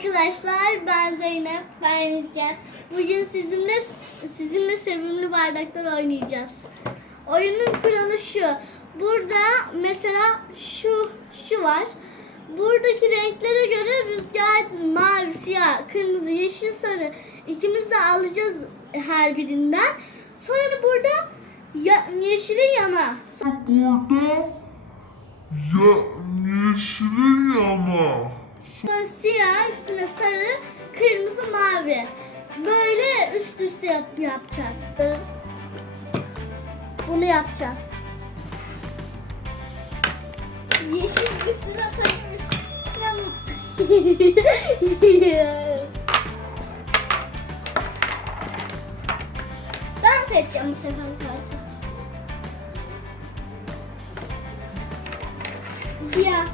arkadaşlar. Ben Zeynep. Ben Rüzgar. Bugün sizinle sizinle sevimli bardaklar oynayacağız. Oyunun kuralı şu. Burada mesela şu şu var. Buradaki renklere göre rüzgar mavi, siyah, kırmızı, yeşil, sarı ikimiz de alacağız her birinden. Sonra burada ya, yeşilin yana. burada Böyle üst üste yap yapacağız. Bunu yapacağım. Yeşil sarı üstüne Ben seçeceğim bu sefer kartı. Siyah.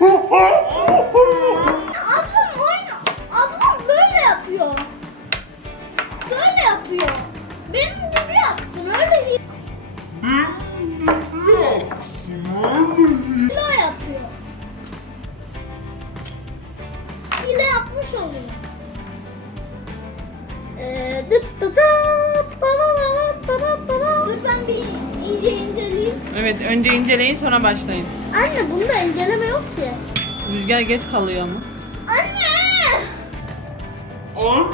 Siyah, yapmış oluyor. Ee, dıt dıt. Dur ben bir iyice inceleyeyim. Evet önce inceleyin sonra başlayın. Anne bunda inceleme yok ki. Rüzgar geç kalıyor ama. Anne! Anne!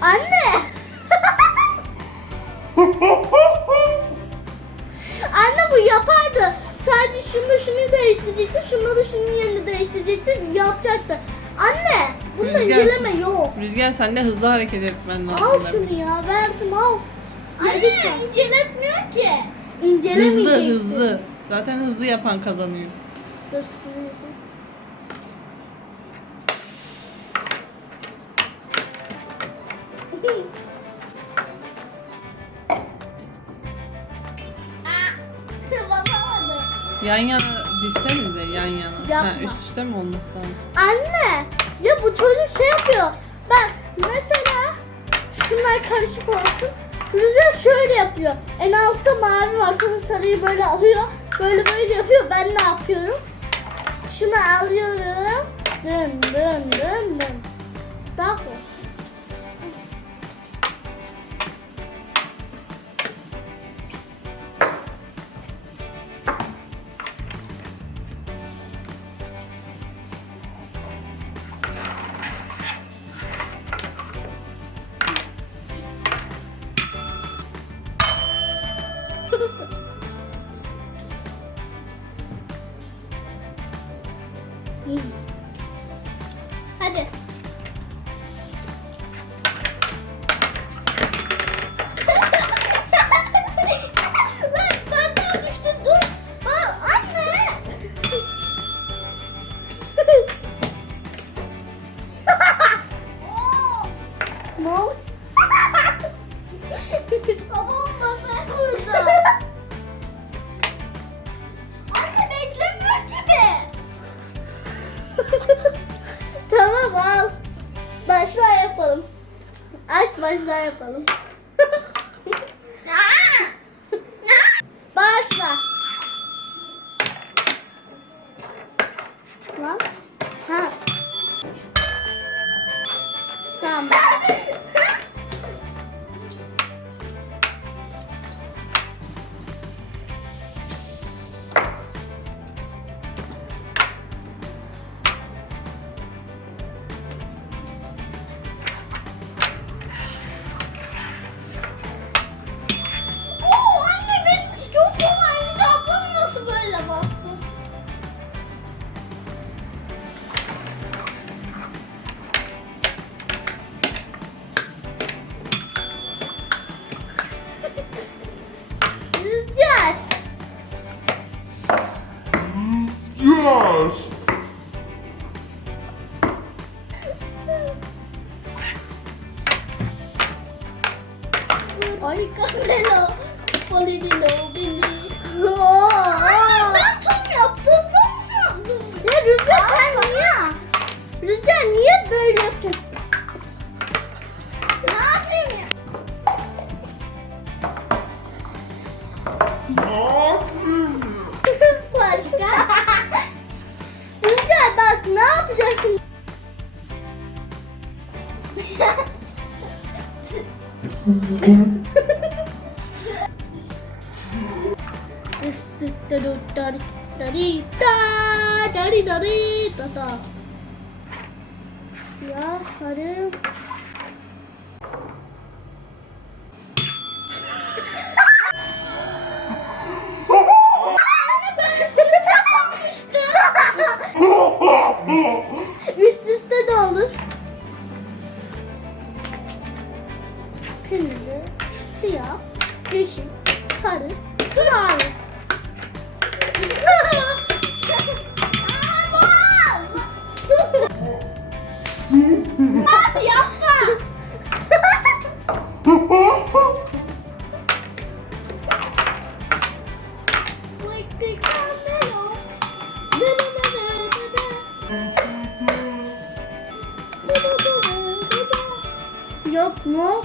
Anne! şunun yerini değiştirecekti, yapacaktı. Anne, bunda Rüzgar- inceleme yok. Rüzgar sen de hızlı hareket etmen lazım. Al tabii. şunu ya, verdim al. Anne, inceletmiyor ki. İncelemeyeceksin. Hızlı hızlı. Zaten hızlı yapan kazanıyor. Dur. Yan yana dizsenize yan yana. Yapma. Ha, üst üste mi olması lazım? Anne, ya bu çocuk şey yapıyor. Bak, mesela şunlar karışık olsun. Rüzgar şöyle yapıyor. En altta mavi var, sonra sarıyı böyle alıyor. Böyle böyle yapıyor. Ben ne yapıyorum? Şunu alıyorum. Dön, dön, dön, dön. Daha koy. Ne oldu? Babam. Anne beklemiyor tamam al. Başla yapalım. Aç başla yapalım. Başla. Lan. Ha. Tamam. Ay kamera. Polidilo bili. Ben tam yaptım. Nasıl yaptım? Ya Rüzgar sen niye? Rüzgar niye böyle yaptın? Ne yapayım ya? Aferin. Başka? Rüzgar bak ne yapacaksın? タリタリタリタリタリタリタタ。シアサル。Sarı, mavi. Abi yapma. Yok mu?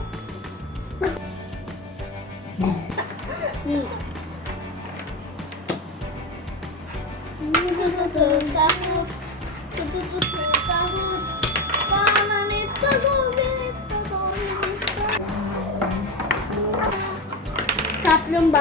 이. 두두두두 싸고 두두두두 싸고 바나니 뜨고 비니 뜨고 가플룸바